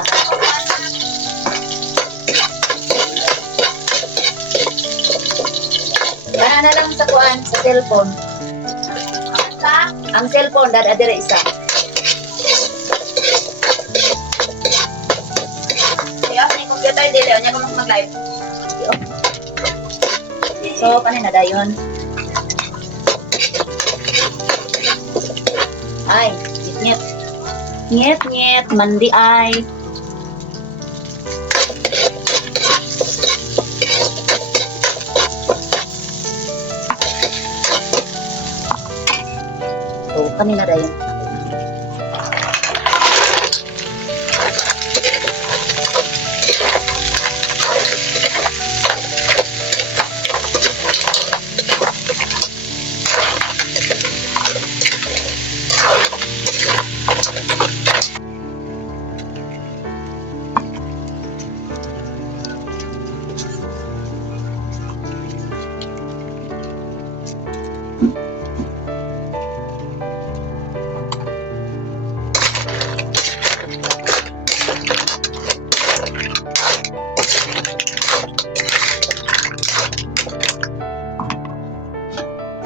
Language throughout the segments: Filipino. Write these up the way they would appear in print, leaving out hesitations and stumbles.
Amerika. Kana na lang sa kuan sa cellphone. Ang cellphone dada dire isa. Kaya sa computer dili nya ko mag-live. So kanina dayon. Ay, nyet. Nyet, mandi ay. So, kanina dayon.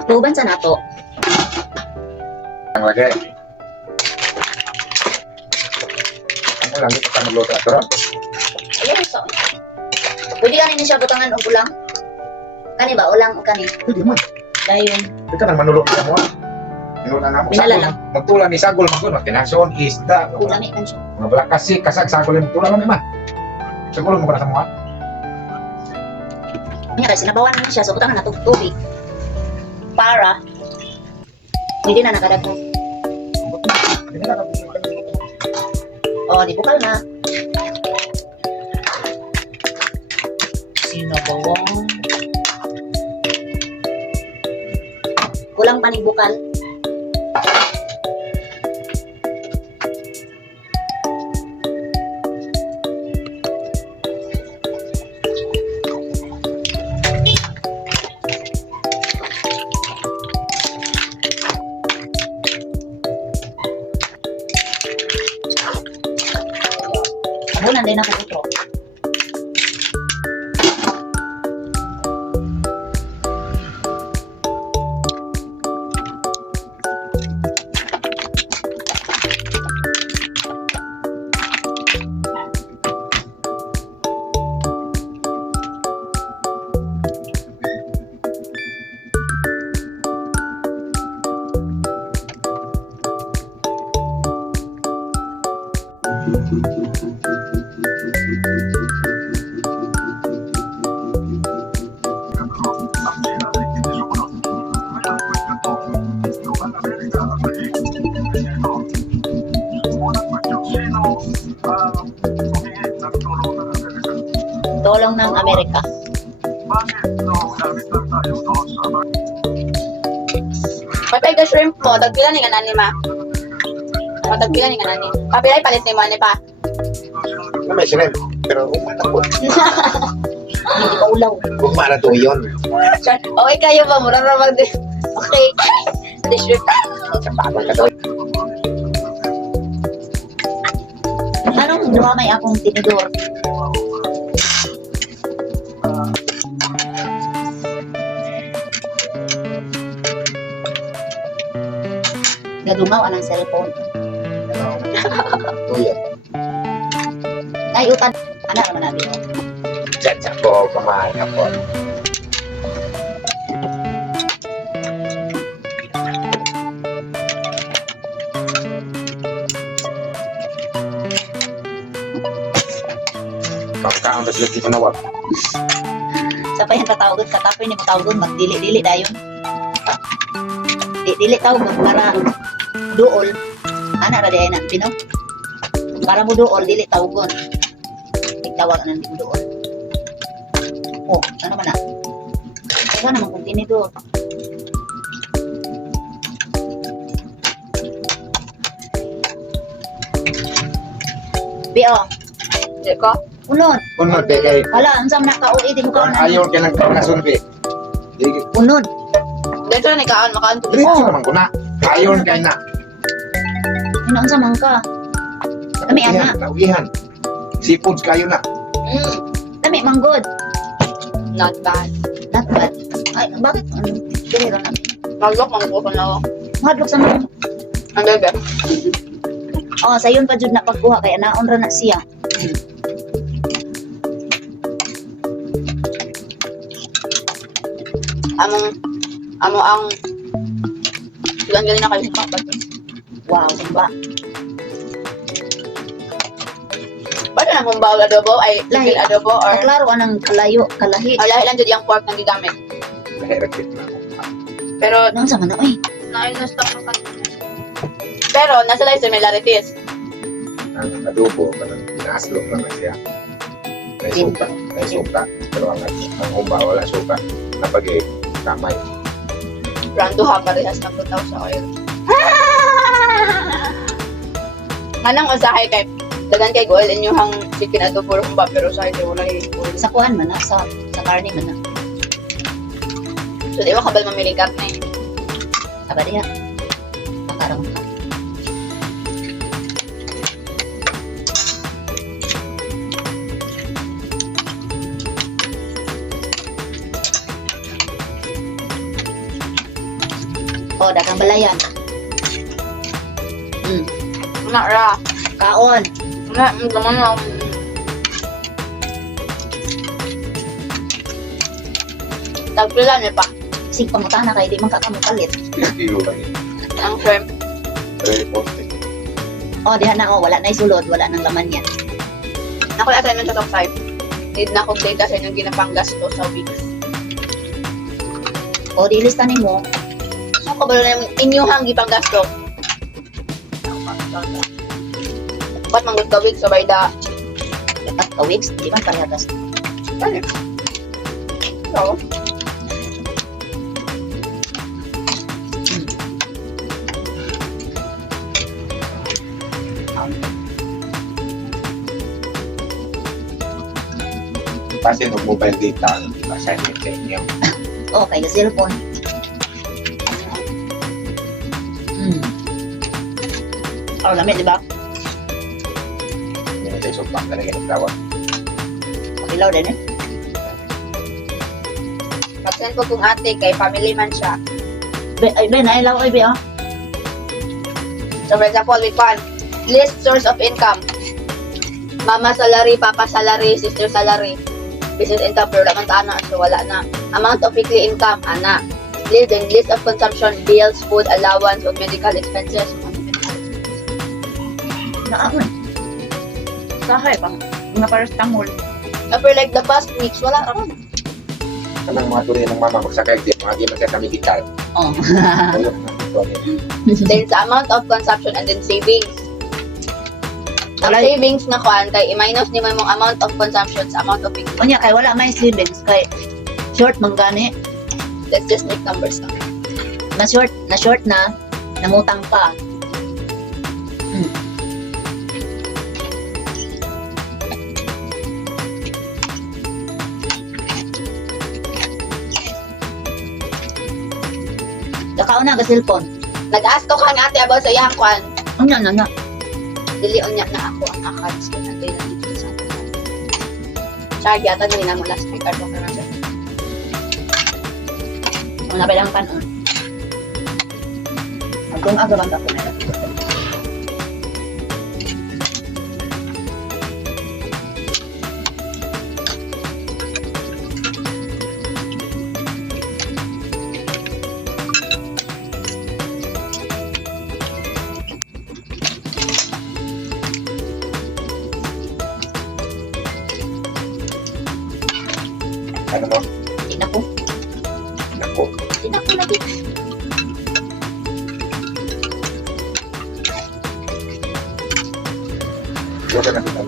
Tuban sa nato. Ang lagay. Ang lang ito kan magluto ato. Ayan so. Pwede kanin siya butangan og ulang. Kani ba ulang o kani? Pwede man. Dayon. Ito kan manulog mo. Inuna na mo. Pinala lang. Magtulan ni sagol magtulan. Tinagson isda. Ulami kan siya. Mga balak kasi kasag sagol yung tulan mo man. Siguro mo ka na sa mga. Nya kasi nabawan na siya so butangan nato tubig. Para pwede na nakadago. Oh, di bukal na. Sinabawang. Kulang pa ni bukal. Bulan din ako ito. Tulong ng Amerika. Patay ka shrimp po, dagpila ni kanani ma. Dagpila ni kanani. Kapilay palit ni mo ani pa. Na may sinel. Pero umana po. Hindi pa ulaw. Umana to yun. Okay kayo ba? Mura na mag okay. Di shrimp. Sa bagol ka doon. Anong duha may akong tinidor? Nadumaw anang cellphone. Tuyo. Ay, utan. Ano naman namin? Jaja po, kumain ka po. Kakaon tas lagi manawag. Sa pa yung tatawag, katapoy ni matawag, magdili-dili dayon. Dili tawag para duol. Ana ra diay na Pino. Para mo duol dili tawgon. Tawag nang di mo duol. Oh, ano man na? Kaya naman kung tinidor. Bio. Di ko? Unod. Unod de kay. Hala, ansam na ka-uwi di mo ka na. Ayon ka nang kaon be. Unod. Dito na ni kaon makaon to. Dito naman ko na. Ayon kay na. Ino ansam man ka. Kami ana. Tawihan. Seafoods kayo na. Dami, manggod. Not bad. Not bad. Ay, bakit? Piniro na. Nalok, mangko na ako. Mahadlok sa mga. Ang bebe. Oh, sayon pa jud na pagkuha kaya naon ra na siya. Amo ang galing na kayo sa papat. Wow, sumba. Ba't na kung bawal adobo ay chicken Lahi. adobo or Klaro anang kalayo, kalahi. lahi lang dyan yung pork na gigamit. Nahirakit na. Pero Nang sa man oy. na-stock ng pero nasa life similarities. Ang adobo, kanang pinaaslok lang na siya. May suka. Pero ang humba, wala suka. Napag kamay. Rando ha, parehas ng butaw sa oil. Manang usahay kay dagan kay oil inyong chicken adobo rumba pero sa kay wala kay oil. Sa kuan man na, sa karne man na. So di ba kabal mamili karne? Aba diha. Makarang ka. Oh, dagang balayan. Na ra. Kaon. Na naman lang. Tagpilan niya pa. Sig pangutana kay di man ka kamupalit. Kilo lang yun. Ang shrimp. Very positive. Oh, diha na oh, wala na isulod, wala nang laman yan. Ako yung assignment sa top 5. Need na akong data sa inyong ginapanggas ko sa weeks. O, di lista nimo. So, kabalo na yung inyuhang gipanggas ko. Ba't manggut ka weeks sabay da? At ka weeks, di man palagas. Ano? So, Kasi nung mobile data, assignment sa inyo. Oh, kay cellphone. Oh, lamig, di ba? Hindi na tayo sumpang talaga ng tawag. Pakilaw din eh. pag-send ko kung ate kay family man siya. Ay, Ben, nailaw ay, Ben, ah. So, for example, with one, list source of income. Mama salary, papa salary, sister salary. Business income, pero naman ta ana, so wala na. Amount of weekly income, ana. List of consumption, bills, food, allowance, or medical expenses. Na ako eh. Sahay, pang mga paracetamol. For like the past weeks, wala naman. Kanang mga tuloy ng mama magsakay, mga di man siya sa medical. Oh. Ayun, Then sa amount of consumption and then savings. Ang Alay. savings na kuan kay i-minus ni mo yung amount of consumption sa amount of income. Kanya, kay wala may savings. Kay short man gani. Let's just make numbers na. Na short na, namutang pa. Dakaon na, ga-cellphone. Nag-ask ko kang ate about sa iyang kuan. Unya na. Dili unya na ako ang accounts ko na kaya nandito sa akin. Siya yata din na mo last week or baka na. Una pa lang panon. Kung agawan ka po na lang. ano mo? Hindi na po. Nako. Hindi na po lagi. Huwag ka na kita.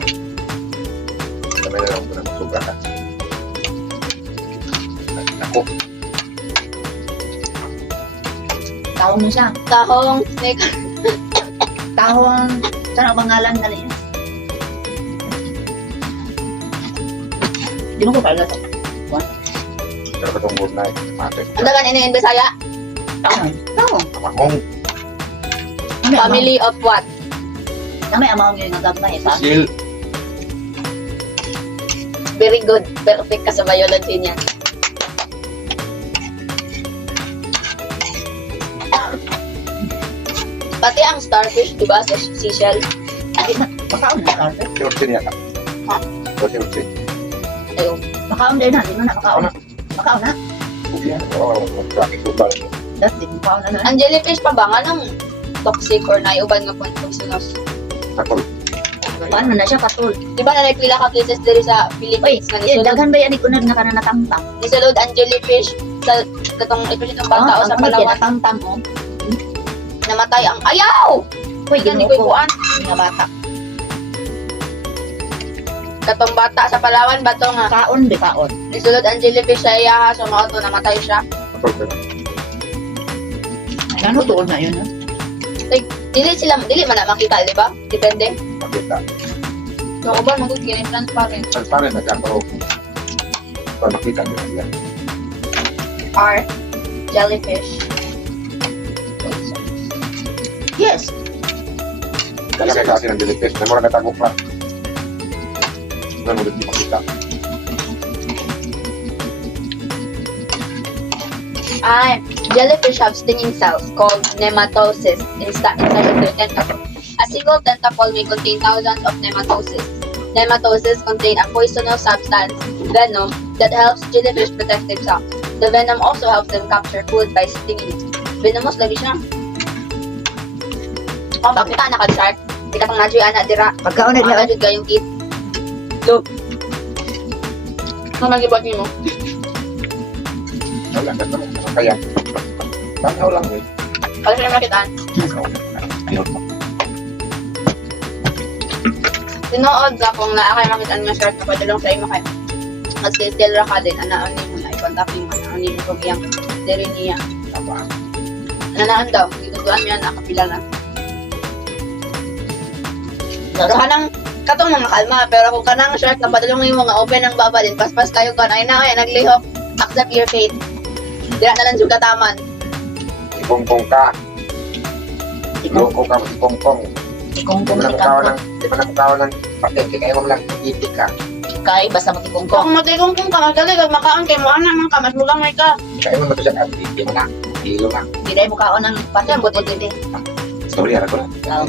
Kamay na lang ko na magsuga ka. Nako. Tahong mo siya. Tahong, snake. Tahong, saan ang pangalan na rin? Di mo ko pala ito. Pero katong good night. Mate. Ang dagan ini in Bisaya. Tahong. Tahong. Amahong. Family of what? Na may amount yung nagagmay. Family. Sil. Very good. Perfect ka sa biology niyan. Pati ang starfish, di ba? Seashell. Hindi na. Makaon na starfish. Sinursin niya ka. Ha? Sinursin. Ayun. Makaon din na. Di man na makaon na. Makaon na. Yan. Oo, traffic subal. That's it. Makaon na na. Ang jellyfish pa ba nga nang toxic or naiuban nga po poisonous? Sakol. Paano na siya patul? Di ba na pila ka cases diri sa Philippines nga Eh, nisulod? daghan ba yan ikunag na ka na natangtang? Nisulod ang jellyfish sa katong ito itong bata o sa Palawan. Natangtang mo. Namatay ang ayaw! Uy, Yan, di ko ginuko. ikuan. Nga bata. Katong bata sa Palawan, bato nga. Kaon, di kaon. Nisulod ang jellyfish sa iyaha, so mauto namatay siya. Sakol ka na. Ano tuon na yun? Dili man na makita, di ba? Depende. Makita. So, uban, magod kini transparent. Transparent na siya, pero para makita nyo sila. Are jellyfish. Yes. Kaya kaya kasi ng jellyfish, may mga natagok lang. Ano mo di makita. Jellyfish have stinging cells called nematocysts inside of their tentacle. A single tentacle may contain thousands of nematocysts. Nematocysts contain a poisonous substance, venom, that helps jellyfish protect themselves. The venom also helps them capture food by stinging it. Venomous lagi siya. Oh, bakita na ka, shark. Hindi ka pang nadyoy anak dira. Pagkaon na Ano diyan. jud kayong kit. Look. Ano magibot niyo mo? Wala ka naman. Kaya, tanaw lang eh. Pag sila makitaan. Ayun mo. Tinood na kung naakay makitaan nga shark na padulong sa imo kay mas still ra ka din anaon nimo na i-contacting mo anaon nimo kung iyang diri niya. Tama. Ananaan daw, gitutuan niya na kapila na. So Sarap. kanang katong mga kalma pero kung kanang shark na padulong nimo nga open ang baba din paspas kayo kan ay na kaya naglihok. Accept your fate. Dira na lang sugataman. Ipongpong ka. Ikong Loko ka, ipongpong. kong Di ba nakatawan ng pakete, kaya mo lang itik ka. kay basta makikong Kung matigong kung kamadali kag makaon kay mo ana man ka mas mugang may ka. Kaya mo na siya ka, itik mo na. Hilo na. Di dai mo kaon ng pasang butit din. Sorry, ara ko na. Oo.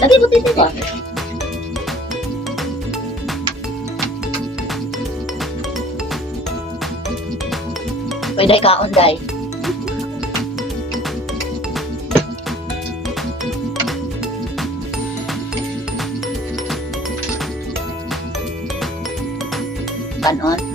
Lagi butit ba? Pwede kaon dai. Kanon.